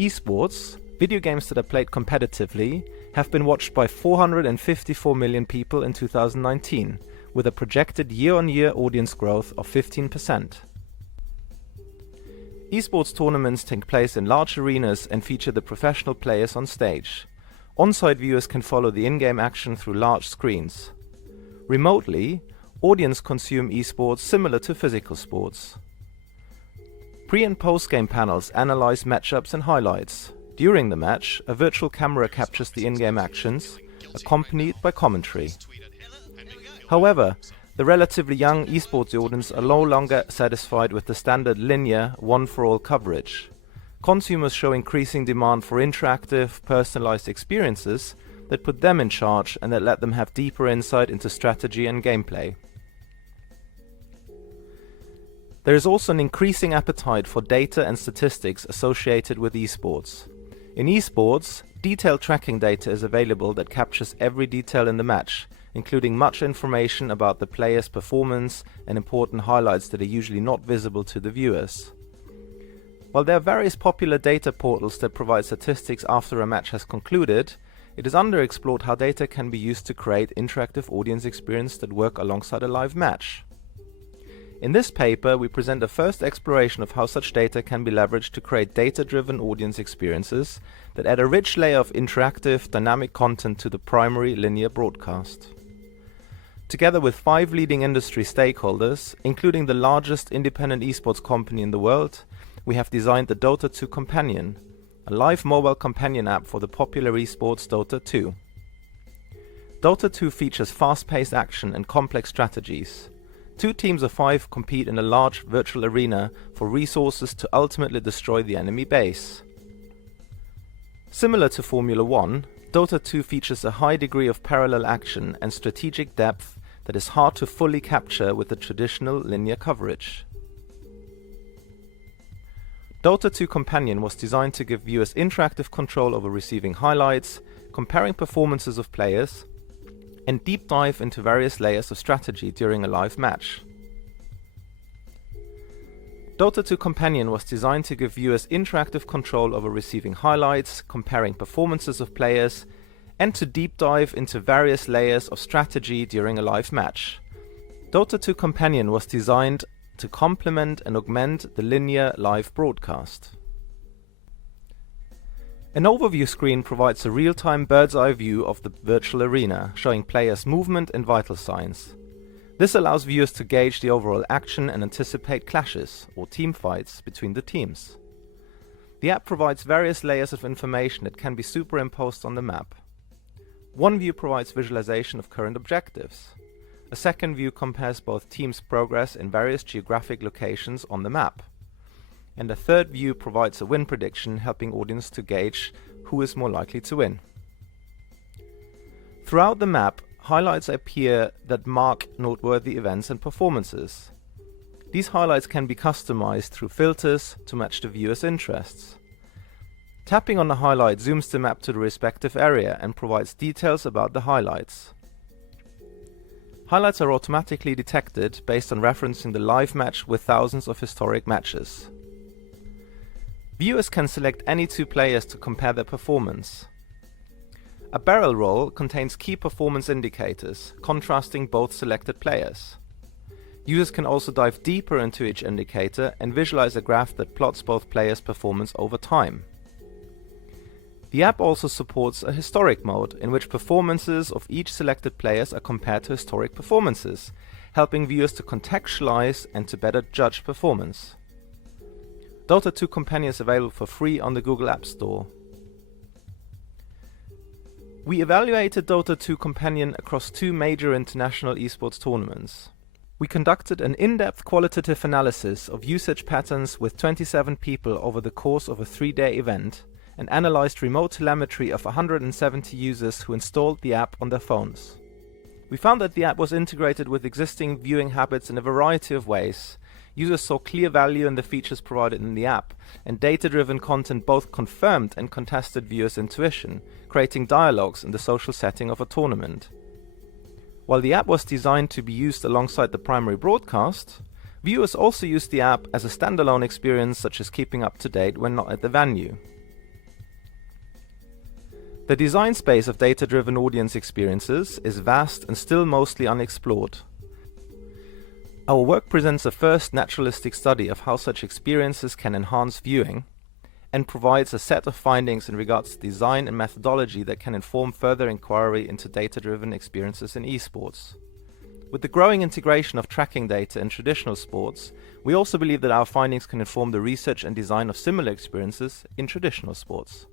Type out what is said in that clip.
Esports, video games that are played competitively, have been watched by 454 million people in 2019, with a projected year-on-year audience growth of 15%. Esports tournaments take place in large arenas and feature the professional players on stage. On-site viewers can follow the in-game action through large screens. Remotely, audience consume esports similar to physical sports. Pre- and post-game panels analyze matchups and highlights. During the match, a virtual camera captures the in-game actions, accompanied by commentary. However, the relatively young esports audience are no longer satisfied with the standard linear, one-for-all coverage. Consumers show increasing demand for interactive, personalized experiences that put them in charge and that let them have deeper insight into strategy and gameplay. There is also an increasing appetite for data and statistics associated with esports. In esports, detailed tracking data is available that captures every detail in the match, including much information about the player's performance and important highlights that are usually not visible to the viewers. While there are various popular data portals that provide statistics after a match has concluded, it is underexplored how data can be used to create interactive audience experiences that work alongside a live match. In this paper, we present a first exploration of how such data can be leveraged to create data-driven audience experiences that add a rich layer of interactive, dynamic content to the primary linear broadcast. Together with 5 leading industry stakeholders, including the largest independent esports company in the world, we have designed the Dota 2 Companion, a live mobile companion app for the popular esports Dota 2. Dota 2 features fast-paced action and complex strategies. 2 teams of 5 compete in a large virtual arena for resources to ultimately destroy the enemy base. Similar to Formula 1, Dota 2 features a high degree of parallel action and strategic depth that is hard to fully capture with the traditional linear coverage. Dota 2 Companion was designed to give viewers interactive control over receiving highlights, comparing performances of players, and deep dive into various layers of strategy during a live match. Dota 2 Companion was designed to give viewers interactive control over receiving highlights, comparing performances of players, and to deep dive into various layers of strategy during a live match. Dota 2 Companion was designed to complement and augment the linear live broadcast. An overview screen provides a real-time bird's-eye view of the virtual arena, showing players' movement and vital signs. This allows viewers to gauge the overall action and anticipate clashes, or team fights, between the teams. The app provides various layers of information that can be superimposed on the map. One view provides visualization of current objectives. A second view compares both teams' progress in various geographic locations on the map. And a third view provides a win prediction, helping audience to gauge who is more likely to win. Throughout the map, highlights appear that mark noteworthy events and performances. These highlights can be customized through filters to match the viewer's interests. Tapping on the highlight zooms the map to the respective area and provides details about the highlights. Highlights are automatically detected based on referencing the live match with thousands of historic matches. Viewers can select any 2 players to compare their performance. A barrel roll contains key performance indicators, contrasting both selected players. Users can also dive deeper into each indicator and visualize a graph that plots both players' performance over time. The app also supports a historic mode, in which performances of each selected players are compared to historic performances, helping viewers to contextualize and to better judge performance. Dota 2 Companion is available for free on the Google App Store. We evaluated Dota 2 Companion across 2 major international esports tournaments. We conducted an in-depth qualitative analysis of usage patterns with 27 people over the course of a 3-day event, and analyzed remote telemetry of 170 users who installed the app on their phones. We found that the app was integrated with existing viewing habits in a variety of ways. Users saw clear value in the features provided in the app, and data-driven content both confirmed and contested viewers' intuition, creating dialogues in the social setting of a tournament. While the app was designed to be used alongside the primary broadcast, viewers also used the app as a standalone experience, such as keeping up to date when not at the venue. The design space of data-driven audience experiences is vast and still mostly unexplored. Our work presents a first naturalistic study of how such experiences can enhance viewing, and provides a set of findings in regards to design and methodology that can inform further inquiry into data-driven experiences in esports. With the growing integration of tracking data in traditional sports, we also believe that our findings can inform the research and design of similar experiences in traditional sports.